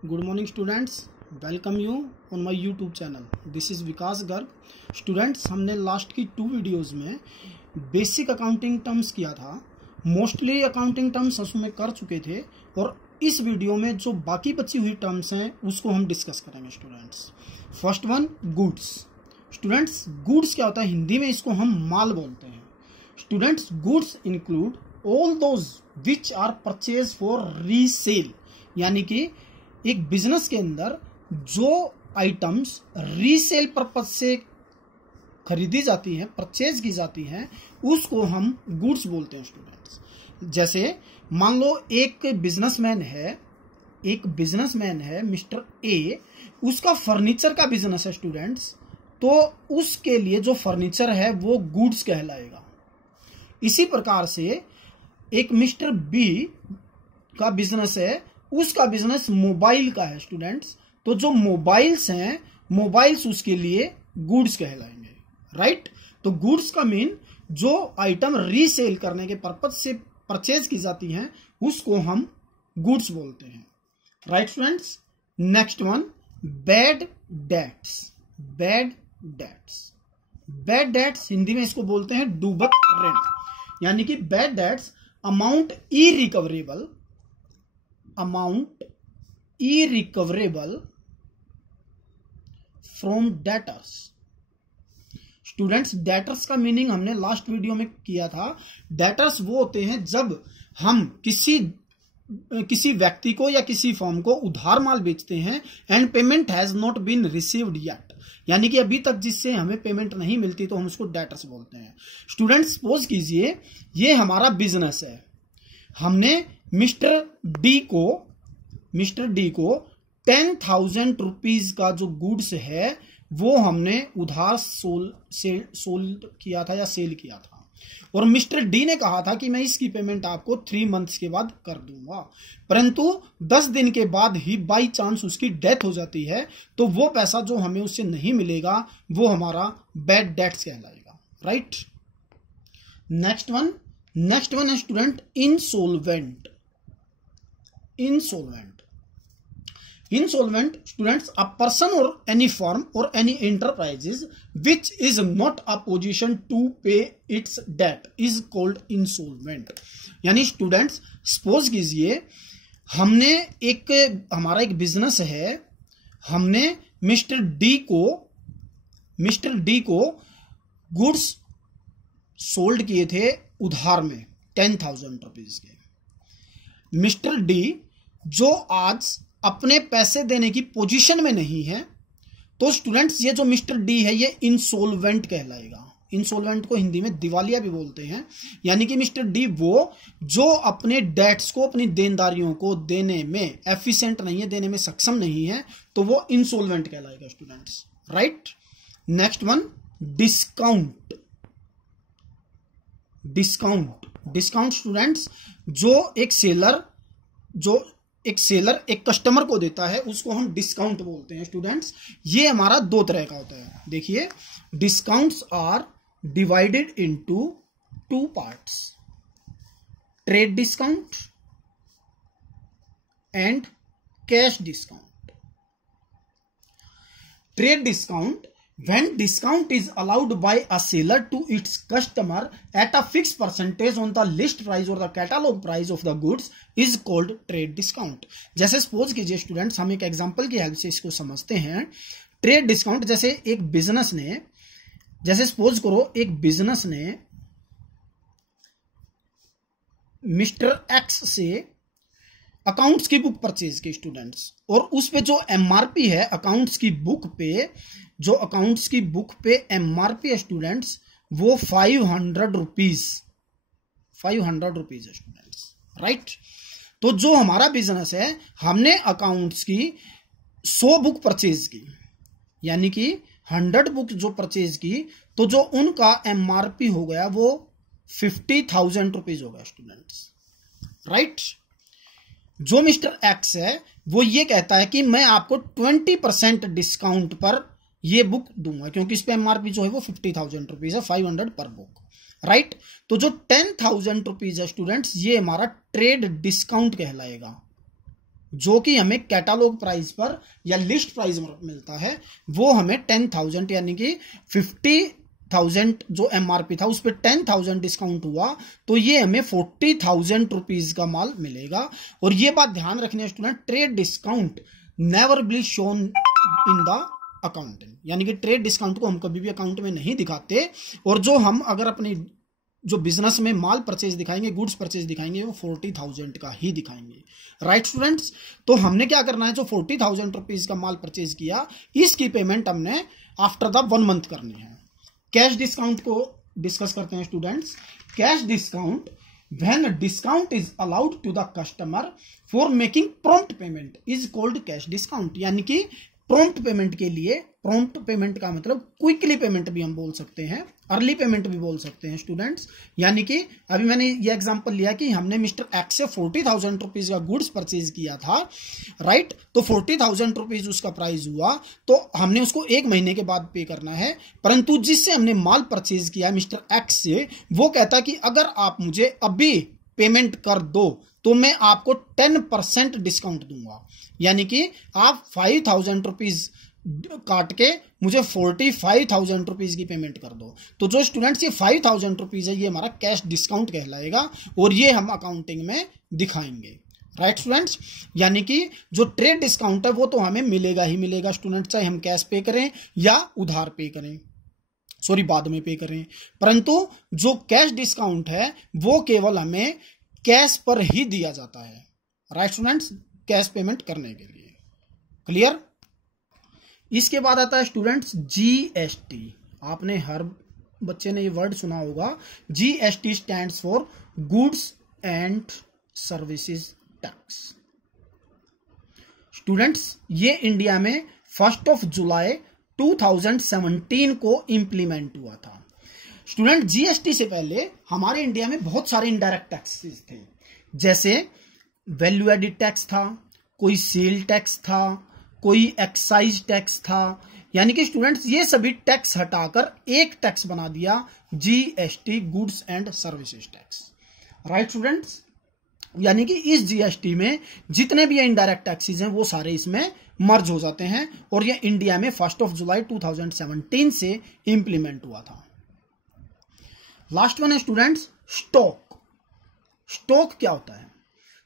Good morning students, welcome you on my YouTube channel. This is Vikas Garg. Students, हमने last की 2 videos में basic accounting terms किया था. Mostly accounting terms उसमें कर चुके थे और इस वीडियो में जो बाकी बची हुई टर्म्स हैं उसको हम डिस्कस करेंगे. Students, first one goods. Students, goods क्या होता है? हिंदी में इसको हम माल बोलते हैं. Students, goods include all those which are purchase for resale, यानी कि एक बिजनेस के अंदर जो आइटम्स रीसेल पर्पज से खरीदी जाती हैं, परचेज की जाती हैं, उसको हम गुड्स बोलते हैं. स्टूडेंट्स, जैसे मान लो एक बिजनेसमैन है मिस्टर ए, उसका फर्नीचर का बिजनेस है. स्टूडेंट्स, तो उसके लिए जो फर्नीचर है वो गुड्स कहलाएगा. इसी प्रकार से एक मिस्टर बी का बिजनेस है, उसका बिजनेस मोबाइल का है. स्टूडेंट्स, तो जो मोबाइल्स हैं, मोबाइल्स उसके लिए गुड्स कहलाएंगे. राइट? तो गुड्स का मीन जो आइटम रीसेल करने के पर्पज से परचेज की जाती हैं उसको हम गुड्स बोलते हैं. Right students? Next one, bad debts. Bad debts, bad debts Hindi में इसको बोलते हैं डूबत ऋण, यानी कि bad debts amount irrecoverable from debtors. Students, debtors का मीनिंग हमने लास्ट वीडियो में किया था. डेटर्स वो होते हैं जब हम किसी व्यक्ति को या किसी फर्म को उधार माल बेचते हैं and payment has not been received yet, यानी कि अभी तक जिससे हमें पेमेंट नहीं मिलती तो हम उसको डेटर्स बोलते हैं. स्टूडेंट्स, सपोज कीजिए ये हमारा बिजनेस है. हमने मिस्टर डी को 10,000 रुपीज का जो गुड्स है वो हमने उधार सोल्ड किया था या सेल किया था, और मिस्टर डी ने कहा था कि मैं इसकी पेमेंट आपको 3 मंथ्स के बाद कर दूंगा. परंतु 10 दिन के बाद ही बाई चांस उसकी डेथ हो जाती है, तो वो पैसा जो हमें उससे नहीं मिलेगा वो हमारा बैड डेट्स कहलाएगा. राइट? नेक्स्ट वन है student insolvent. Insolvent, students, a person or any firm or any enterprises which is not a position to pay its debt is called insolvent. यानी स्टूडेंट्स, सपोज कीजिए हमारा एक business है, हमने mister D को goods sold किए थे उधार में 10,000 रुपीज के. मिस्टर डी जो आज अपने पैसे देने की पोजीशन में नहीं है, तो स्टूडेंट्स ये जो मिस्टर डी है ये इंसॉल्वेंट कहलाएगा. इंसॉल्वेंट को हिंदी में दिवालिया भी बोलते हैं, यानी कि मिस्टर डी वो जो अपने डेट्स को, अपनी देनदारियों को देने में एफिशिएंट नहीं है, देने में सक्षम नहीं है, तो वो इंसॉल्वेंट कहलाएगा. Students, right? Next one, discount. Students, जो एक सेलर एक कस्टमर को देता है उसको हम डिस्काउंट बोलते हैं. स्टूडेंट्स, ये हमारा 2 तरह का होता है. देखिए, discounts are divided into 2 parts, trade discount and cash discount. Trade discount, when discount is allowed by a seller to its customer at a fixed percentage on the list price or the catalog price of the goods is called trade discount. जैसे suppose कीजिए students, हम एक example की help से इसको समझते हैं. Trade discount, जैसे सपोज करो एक बिजनेस ने मिस्टर एक्स से अकाउंट्स की बुक परचेज की. स्टूडेंट्स, और उस पे जो एमआरपी है अकाउंट्स की बुक पे एमआरपी है स्टूडेंट्स, वो 500 रुपीज है. Students, right? तो जो हमारा बिजनेस है, हमने अकाउंट्स की 100 बुक परचेज की, यानी कि 100 बुक जो परचेज की, तो जो उनका एमआरपी हो गया वो 50,000 रुपीज हो गया. Students, right? जो मिस्टर एक्स है वो ये कहता है कि मैं आपको 20% डिस्काउंट पर ये बुक दूंगा, क्योंकि इस पे एमआरपी जो है वो 50,000 रुपीज है, 500 पर बुक. राइट? तो जो 10,000 रुपीज है स्टूडेंट्स, ये हमारा ट्रेड डिस्काउंट कहलाएगा. जो कि हमें कैटालॉग प्राइस पर या लिस्ट प्राइस पर मिलता है, वो हमें 10,000 यानी कि 50,000 जो एमआरपी था उस पर 10,000 डिस्काउंट हुआ, तो ये हमें 40,000 रुपीज का माल मिलेगा। और ये बात ध्यान रखनी है student, trade discount never be shown in the accounting, यानी कि ट्रेड डिस्काउंट को हम कभी भी अकाउंट में नहीं दिखाते। और जो हम अगर अपनी जो बिजनेस में माल परचेज दिखाएंगे, गुड्स परचेज दिखाएंगे, वो 40,000 का ही दिखाएंगे। राइट स्टूडेंट्स, तो हमने क्या करना है, जो 40,000 रुपीज का माल परचेज किया, इसकी पेमेंट हमने आफ्टर द 1 मंथ करनी है। कैश डिस्काउंट को डिस्कस करते हैं students. Cash discount, when discount is allowed to the customer for making prompt payment is called cash discount. यानी कि प्रॉम्प्ट पेमेंट के लिए, प्रॉम्प्ट पेमेंट का मतलब क्विकली पेमेंट भी हम बोल सकते हैं, अर्ली पेमेंट भी बोल सकते हैं स्टूडेंट्स। यानी कि अभी मैंने ये एग्जांपल लिया कि हमने मिस्टर एक्स से 40,000 रुपीज का गुड्स परचेज किया था, राइट। तो 40,000 रुपीज उसका प्राइस हुआ, तो हमने उसको 1 महीने के बाद पे करना है। परंतु जिससे हमने माल परचेज किया मिस्टर एक्स से, वो कहता कि अगर आप मुझे अभी पेमेंट कर दो तो मैं आपको 10% डिस्काउंट दूंगा। यानी कि आप 5,000 रुपीज काट के मुझे 45,000 रुपीज की पेमेंट कर दो। तो जो स्टूडेंट्स ये 5,000 रुपीज है, ये हमारा कैश डिस्काउंट कहलाएगा और ये हम अकाउंटिंग में दिखाएंगे। राइट स्टूडेंट्स, यानी कि जो ट्रेड डिस्काउंट है वो तो हमें मिलेगा ही मिलेगा स्टूडेंट्स, चाहे हम कैश पे करें या उधार पे करें, सॉरी बाद में पे करें। परंतु जो कैश डिस्काउंट है वो केवल हमें कैश पर ही दिया जाता है। राइट स्टूडेंट्स, कैश पेमेंट करने के लिए। क्लियर। इसके बाद आता है स्टूडेंट्स जीएसटी। आपने हर बच्चे ने ये वर्ड सुना होगा, GST stands for goods and services tax. Students ये इंडिया में 1 जुलाई 2017 को इंप्लीमेंट हुआ था। स्टूडेंट जीएसटी से पहले हमारे इंडिया में बहुत सारे इनडायरेक्ट टैक्सेस थे, जैसे वैल्यू एडिड टैक्स था, कोई सेल टैक्स था, कोई एक्साइज टैक्स था। यानी कि स्टूडेंट्स ये सभी टैक्स हटाकर एक टैक्स बना दिया, GST, goods and services tax. Right students, यानी कि इस जीएसटी में जितने भी इनडायरेक्ट टैक्सेस हैं वो सारे इसमें मर्ज हो जाते हैं और ये इंडिया में 1 जुलाई 2017 से इंप्लीमेंट हुआ था। लास्ट वन है स्टूडेंट्स स्टॉक। स्टॉक क्या होता है?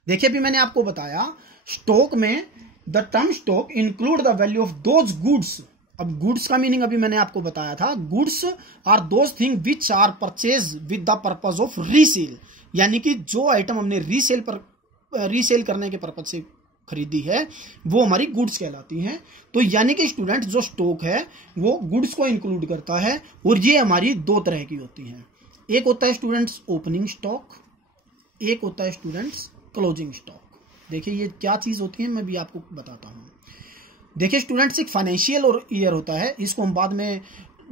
देखिए अभी मैंने आपको बताया, स्टॉक में the term stock include the value of those goods. अब गुड्स का मीनिंग अभी मैंने आपको बताया था, goods are those thing which are purchase with the purpose of resale. यानी कि जो आइटम हमने रीसेल करने के पर्पज से खरीदी है वो हमारी गुड्स कहलाती हैं। तो यानी कि स्टूडेंट जो स्टॉक है वो गुड्स को इंक्लूड करता है और ये हमारी 2 तरह की होती हैं। एक होता है स्टूडेंट्स ओपनिंग स्टॉक, एक होता है स्टूडेंट्स क्लोजिंग स्टॉक। देखिए ये क्या चीज होती है मैं भी आपको बताता हूं। देखिए स्टूडेंट्स एक फाइनेंशियल और ईयर होता है, इसको हम बाद में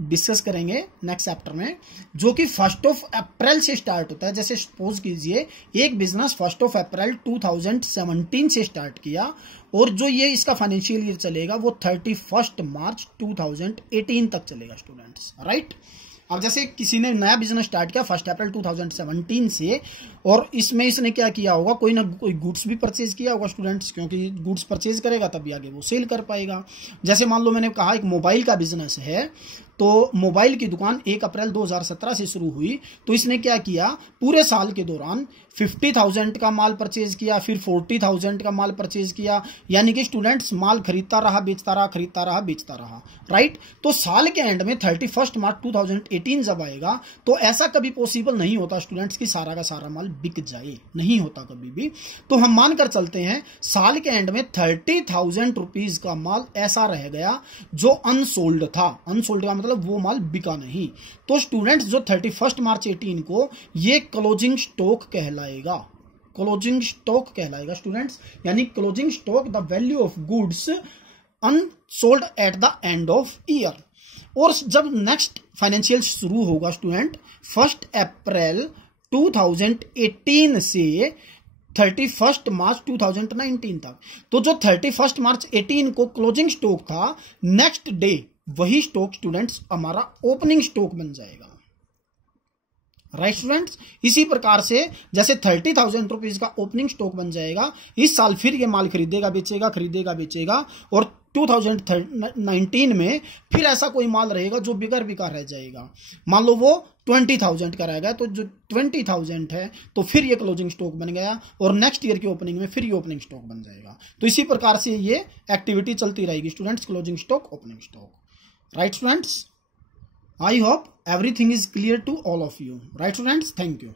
डिस्कस करेंगे नेक्स्ट चैप्टर में, जो कि 1 अप्रैल से स्टार्ट होता है। जैसे सपोज कीजिए एक बिजनेस 1 अप्रैल 2017 से स्टार्ट किया और जो ये इसका फाइनेंशियल ईयर चलेगा वो 31 मार्च 2018 तक चलेगा स्टूडेंट्स। राइट। अब जैसे किसी ने नया बिजनेस स्टार्ट किया 1 अप्रैल 2017 से और इसमें इसने क्या किया होगा, कोई ना कोई गुड्स भी परचेज किया होगा स्टूडेंट्स, क्योंकि गुड्स परचेज करेगा तभी आगे वो सेल कर पाएगा। जैसे मान लो मैंने कहा एक मोबाइल का बिजनेस है, तो मोबाइल की दुकान 1 अप्रैल 2017 से शुरू हुई, तो इसने क्या किया पूरे साल के दौरान 50,000 का माल परचेज किया, फिर 40,000 का माल परचेज किया। यानी कि स्टूडेंट्स माल खरीदता रहा बेचता रहा, खरीदता रहा बेचता रहा। राइट। तो साल के एंड में 31 मार्च 2018 जब आएगा तो ऐसा कभी पॉसिबल नहीं होता स्टूडेंट्स कि सारा का सारा माल बिक जाए, नहीं होता कभी भी। तो हम मानकर चलते हैं साल के एंड में 30,000 रुपीज का माल ऐसा रह गया जो अनसोल्ड था। अनसोल्ड का मतलब वो माल बिका नहीं। तो स्टूडेंट्स जो 31 मार्च 18 को ये क्लोजिंग स्टॉक कहलाएगा, क्लोजिंग स्टॉक कहलाएगा स्टूडेंट्स। यानी closing stock the value of goods unsold at the end of year. और जब नेक्स्ट फाइनेंशियल शुरू होगा स्टूडेंट 1 अप्रैल 2018 से 31 मार्च 2019 तक, तो जो 31 मार्च 18 को क्लोजिंग स्टॉक था, नेक्स्ट डे वही स्टॉक स्टूडेंट्स हमारा ओपनिंग स्टॉक बन जाएगा। राइट स्टूडेंट्स, इसी प्रकार से जैसे 30,000 रुपीज का ओपनिंग स्टॉक बन जाएगा, इस साल फिर ये माल खरीदेगा बेचेगा और 2019 में फिर ऐसा कोई माल रहेगा जो बिका रह जाएगा। मान लो वो 20,000 का रहेगा, तो जो 20,000 है तो फिर ये क्लोजिंग स्टॉक बन गया और नेक्स्ट ईयर की ओपनिंग में फिर ये ओपनिंग स्टॉक बन जाएगा। तो इसी प्रकार से ये एक्टिविटी चलती रहेगी students, closing stock, opening stock. Right students, I hope everything is clear to all of you. Right students? Thank you.